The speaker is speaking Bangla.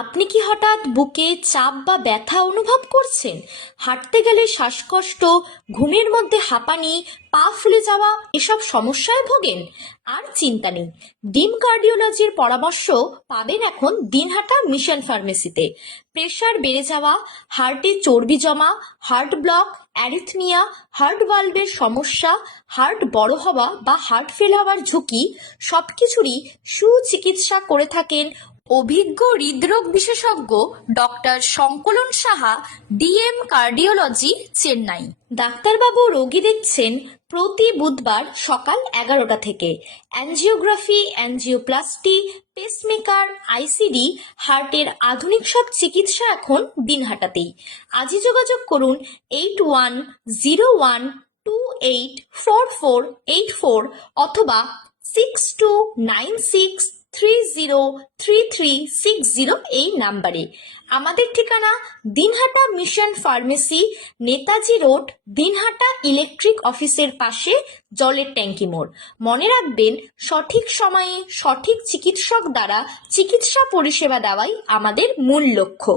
আপনি কি হঠাৎ বুকে চাপ বা ব্যথা অনুভব করছেন? হাঁটতে গেলে শ্বাসকষ্ট, ঘুমের মধ্যে হাঁপানি, পা ফুলে যাওয়া এসব সমস্যায় ভোগেন? আর চিন্তা নেই, ডিম কার্ডিওলজির পরামর্শ পাবেন এখন দিনহাটা মিশন ফার্মেসিতে। প্রেশার বেড়ে যাওয়া, হার্টে চর্বি জমা, হার্ট ব্লক, অ্যারিথমিয়া, হার্ট ভালভের সমস্যা, হার্ট বড় হওয়া বা হার্ট ফেল হওয়ার ঝুঁকি সবকিছুরই সুচিকিৎসা করে থাকেন অভিজ্ঞ হৃদরোগ বিশেষজ্ঞ ডক্টর সংকলন সাহা, ডিএম কার্ডিওলজি, চেন্নাই। ডাক্তারবাবু রোগী দেখছেন প্রতি বুধবার সকাল 11টা থেকে। অ্যাঞ্জিওগ্রাফি, অ্যাঞ্জিওপ্লাস্টি, পেসমেকার, আইসিডি, হার্টের আধুনিক সব চিকিৎসা এখন দিনহাটাতেই। আজই যোগাযোগ করুন 8101284484 অথবা 6296303360 এই নাম্বারে। আমাদের ঠিকানা Dinhata mission pharmacy, Netaji road, Dinhata electric অফিসের পাশে, জলের ট্যাঙ্কি মোড়। মনে রাখবেন, সঠিক সময়ে সঠিক চিকিৎসক দ্বারা চিকিৎসা পরিষেবা দেওয়াই আমাদের মূল লক্ষ্য।